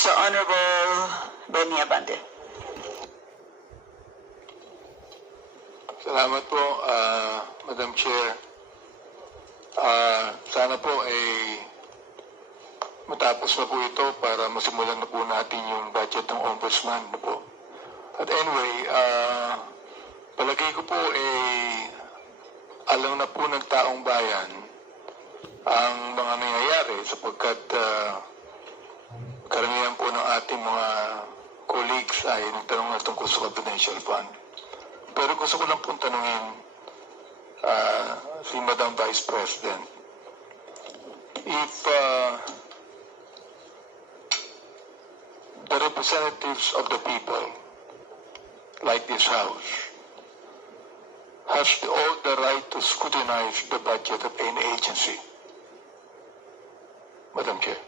So, Honorable Benny Abante. Salamat po, Madam Chair. Sana po matapos na po ito para masimulan na po natin yung budget ng Ombudsman. Po. At anyway, palagay ko po alam na po ng taong bayan ang mga nangyayari sapagkat karamihan po ng ating mga colleagues ay nagtanong na tungkol sa confidential fund. Pero gusto ko lang pong tanungin si Madam Vice President, if the representatives of the people, like this House, has all the right to scrutinize the budget of any agency. Madam Chair.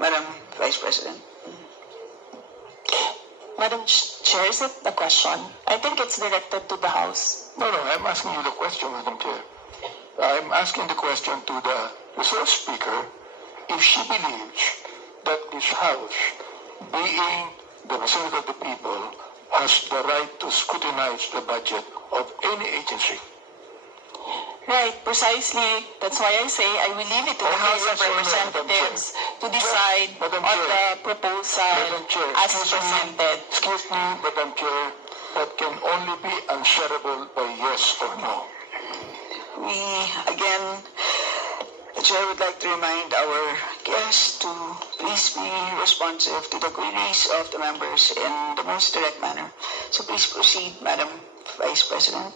Madam Vice President. Madam Chair, is it the question? I think it's directed to the House. No, I'm asking you the question, Madam Chair. I'm asking the question to the resource speaker if she believes that this House, being the representative of the people, has the right to scrutinize the budget of any agency. Right, precisely. That's why I say I will leave it to the House of Representatives to decide on the proposal as presented. Excuse me, Madam Chair, that can only be answerable by yes or no. The Chair would like to remind our guests to please be responsive to the queries of the members in the most direct manner. So please proceed, Madam Vice President.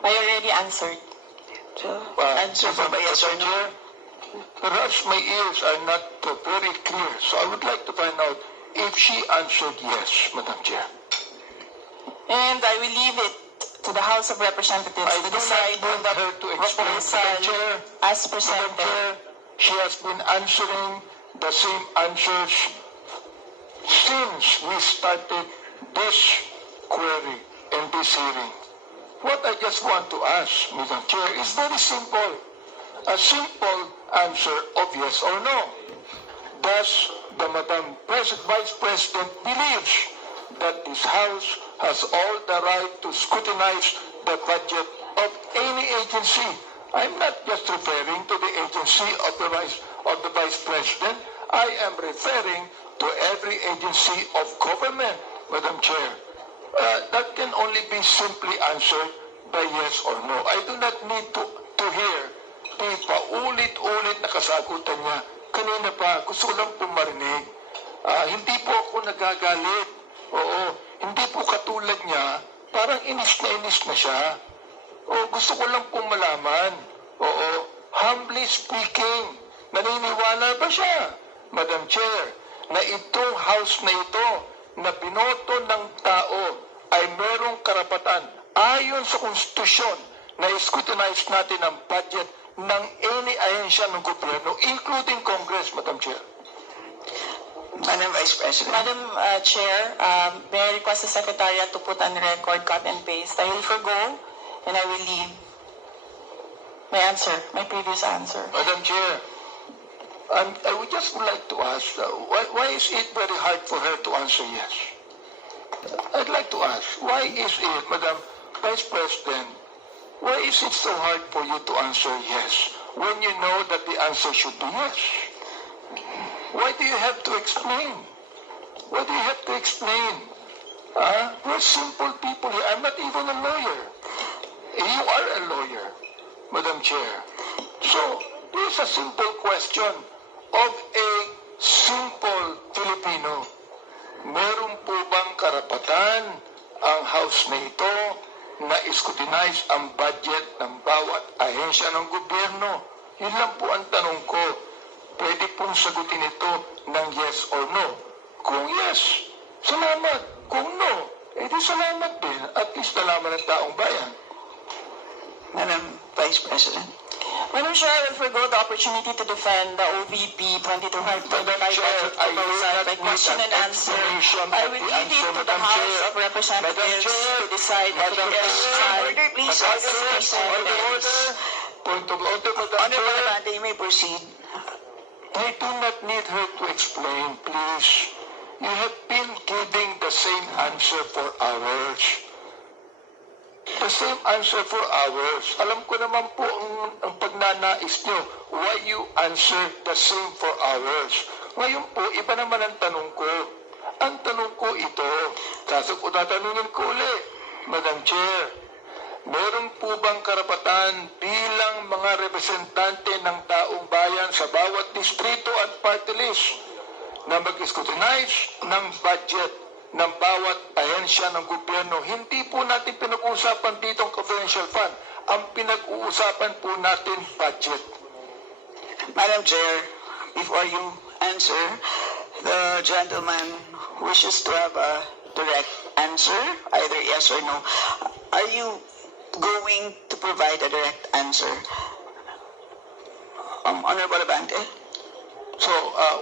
I already answered. So, answer for by yes or no. Perhaps my ears are not very clear, so I would like to find out if she answered yes, Madam Chair. And I will leave it to the House of Representatives to decide on the proposal as presented. Madam Chair, she has been answering the same answers since we started this query and this hearing. What I just want to ask, Madam Chair, is very simple. A simple answer of yes or no. Does the Madam Vice President believes that this House has all the right to scrutinize the budget of any agency? I'm not just referring to the agency of the Vice President. I am referring to every agency of government, Madam Chair. That can only be simply answered by yes or no. I do not need to hear the paulit-ulit na kasagutan niya. Kanina pa, gusto lang po marinig. Hindi po ako nagagalit. Oo, hindi po katulad niya, parang inis na siya. Gusto ko lang po malaman. Oo, humbly speaking, naniniwala ba siya, Madam Chair, na itong House na ito, na binoto ng tao ay merong karapatan ayon sa konstitusyon na scrutinize natin ang budget ng any ahensya ng gobyerno, including Congress, Madam Chair. Madam Vice President. Madam Chair, may I request the Secretariat to put on record, cut and paste. I will forgo and I will leave my previous answer. Madam Chair, I would just like to ask, why is it very hard for her to answer yes? I'd like to ask, why is it, Madam Vice President, why is it so hard for you to answer yes when you know that the answer should be yes? Why do you have to explain? Why do you have to explain? We're simple people here. I'm not even a lawyer. You are a lawyer, Madam Chair. So, this is a simple question of a simple Filipino. Meron po bang karapatan ang House na ito na scrutinize ang budget ng bawat ahensya ng gobyerno? Yun lang po ang tanong ko. Pwede pong sagutin ito ng yes or no. Kung yes, salamat. Kung no, edi salamat din. At least nalaman ng taong bayan. Madam Vice President. Madam Chair, I will forgo the opportunity to defend the OVP 2255 proposal by question and answer. I will leave it to the House of Representatives to decide on the proposal as presented. Point of order, Madam Honorable Chair. Abante, you may proceed. I do not need her to explain, please. You have been giving the same answer for hours. The same answer for hours. Alam ko naman po ang pagnanais nyo. Why you answer the same for hours? Ngayon po, iba naman ang tanong ko. Ang tanong ko ito, tatanungin ko ulit, Madam Chair, meron po bang karapatan bilang mga representante ng taong bayan sa bawat distrito at party list na mag-scrutinize ng budget ng bawat ahensya ng gobyerno? Hindi po natin pinag-uusapan dito ang confidential fund. Ang pinag-uusapan po natin budget. Madam Chair, before you answer, the gentleman wishes to have a direct answer, either yes or no. Are you going to provide a direct answer? Honorable Abante? So,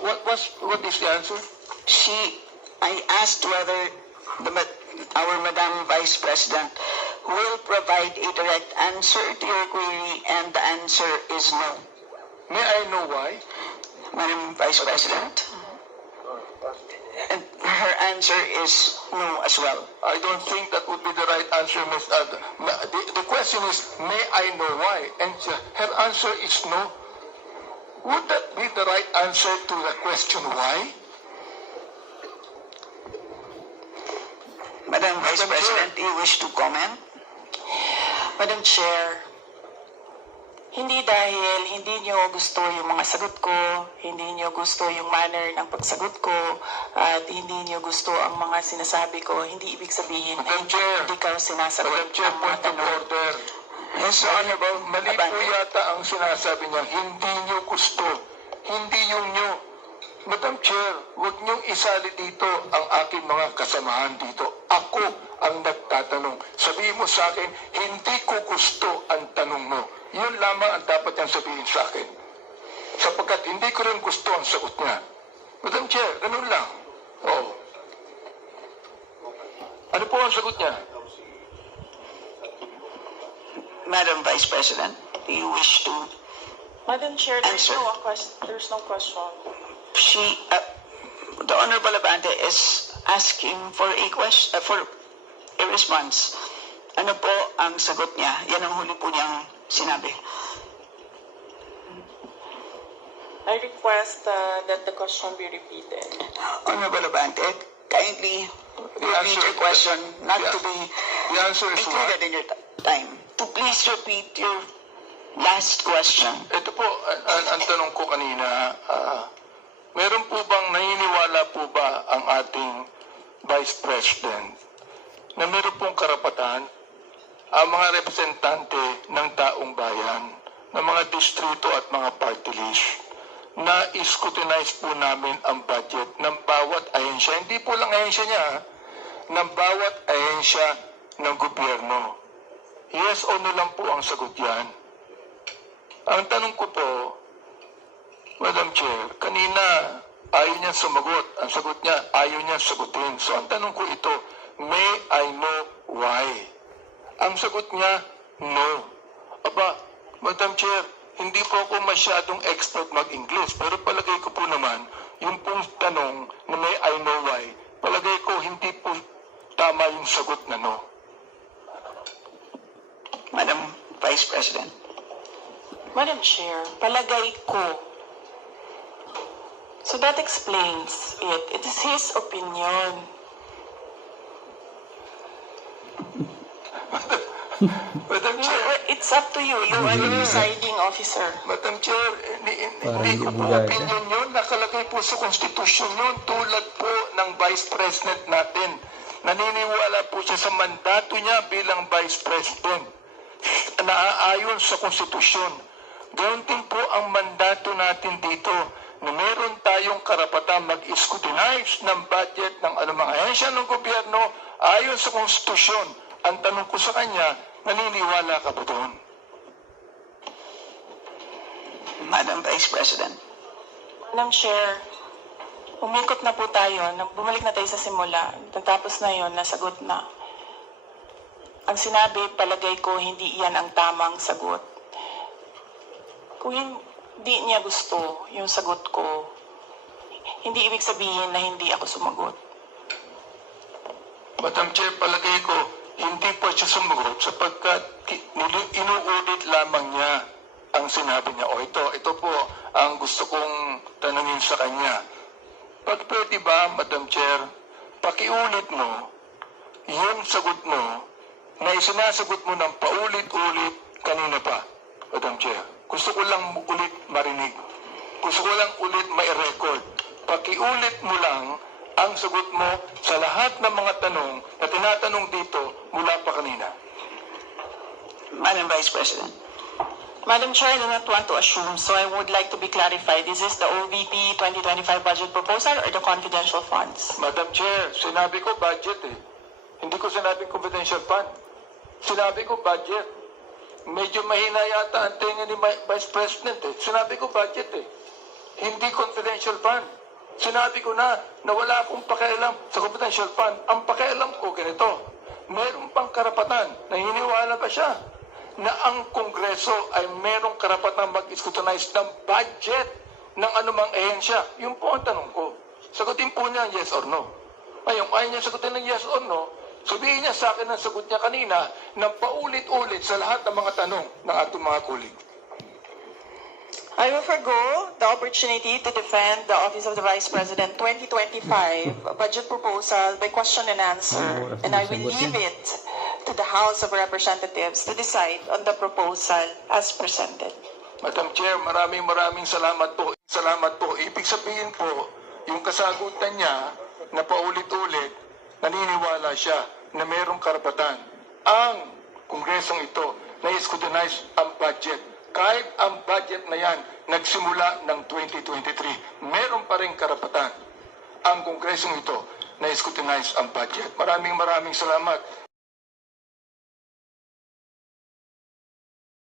what is the answer? I asked whether our Madam Vice President will provide a direct answer to your query, and the answer is no. May I know why? Madam Vice President? And her answer is no as well. I don't think that would be the right answer, Ms. The question is, may I know why? And her answer is no. Would that be the right answer to the question why? Madam Vice President, do you wish to comment? Madam Chair, hindi dahil hindi niyo gusto yung mga sagot ko, hindi niyo gusto yung manner ng pagsagot ko, at hindi niyo gusto ang mga sinasabi ko, hindi ibig sabihin na hindi ka sinasagot Madam Chair, ang mga point of tanong. order. Yes, Honorable Mali po yata ang sinasabi niya, hindi niyo gusto, hindi yung niyo. Madam Chair, huwag niyong isali dito ang aking mga kasamahan dito. Ako ang nagtatanong. Sabihin mo sa akin, hindi ko gusto ang tanong mo. Yun lamang ang dapat niyang sabihin sa akin. Sapagkat hindi ko rin gusto ang sagot niya. Madam Chair, ganun lang. Oh. Ano po ang sagot niya? Madam Vice President, do you wish to Madam Chair, there's answer? no question. The Honorable Abante is asking for a question, for a response. Ano po ang sagot niya? Yan ang huli po niyang sinabi. I request that the question be repeated. Honorable Abante, kindly repeat your question, not to be The answer is what? included in your time. To please repeat your last question. Ito po, ang tanong ko kanina, meron po bang naniniwala po ba ang ating Vice President na meron pong karapatan ang mga representante ng taong bayan, ng mga distrito at mga party list na scrutinize po namin ang budget ng bawat ahensya, hindi po lang ahensya niya, ng bawat ahensya ng gobyerno? Yes o no lang po ang sagot yan. Ang tanong ko po, Madam Chair, kanina ayaw niya sumagot. Ang sagot niya, ayaw niya sagutin. So ang tanong ko ito, may I know why? Ang sagot niya, no. Aba, Madam Chair, hindi po ako masyadong expert mag-English, pero palagay ko po naman, yung pong tanong na may I know why, palagay ko hindi po tama yung sagot na no. Madam Vice President. Madam Chair, palagay ko. So that explains it. It is his opinion. Madam Chair, It's up to you. You are the presiding officer. Madam Chair, hindi ko po opinion yun. Nakalagay po sa konstitusyon yun tulad po ng Vice President natin. Naniniwala po siya sa mandato niya bilang Vice President. Naaayon sa konstitusyon. Ganoon din po ang mandato natin dito na meron tayong karapatan mag-scrutinize ng budget ng anumang ahensya ng gobyerno ayon sa konstitusyon. Ang tanong ko sa kanya, naniniwala ka ba doon? Madam Vice President. Madam Chair, umikot na po tayo. Bumalik na tayo sa simula. Natapos na yon, nasagot na. Ang sinabi, palagay ko, hindi iyan ang tamang sagot. di niya gusto yung sagot ko, hindi ibig sabihin na hindi ako sumagot. Madam Chair, palagay ko, hindi pa siya sumagot sapagkat inuulit lamang niya ang sinabi niya. O ito po ang gusto kong tanungin sa kanya. Pag pwede ba, Madam Chair, pakiulit mo yung sagot mo na isinasagot mo ng paulit-ulit kanina pa, Madam Chair. Gusto ko lang ulit marinig. Gusto ko lang ulit mai-record. Pakiulit mo lang ang sagot mo sa lahat ng mga tanong na tinatanong dito mula pa kanina. Madam Vice President. Madam Chair, I do not want to assume, so I would like to be clarified. Is this the OVP 2025 budget proposal or the confidential funds? Madam Chair, sinabi ko budget eh. Hindi ko sinabing confidential fund. Sinabi ko budget. Medyo mahina yata ang tenga ni Vice President eh. Sinabi ko budget eh. Hindi confidential fund. Sinabi ko na wala akong pakialam sa confidential fund. Ang pakialam ko ganito. Meron pang karapatan, naniniwala ba siya na ang Kongreso ay merong karapatan mag-scrutinize ng budget ng anumang ehensya? Yun po ang tanong ko. Sagutin po niya yes or no. Ngayon, ayaw niya sagutin ng yes or no, sabihin niya sa akin ang sagot niya kanina ng paulit-ulit sa lahat ng mga tanong ng ating mga kulig. I will forgo the opportunity to defend the Office of the Vice President 2025 budget proposal by question and answer, and I will leave it to the House of Representatives to decide on the proposal as presented. Madam Chair, maraming salamat po. Salamat po. Ibig sabihin po, yung kasagutan niya na paulit-ulit, naniniwala siya na mayroong karapatan ang Kongresong ito na i-scrutinize ang budget. Kahit ang budget na yan nagsimula ng 2023, meron pa rin karapatan ang Kongresong ito na i-scrutinize ang budget. Maraming salamat.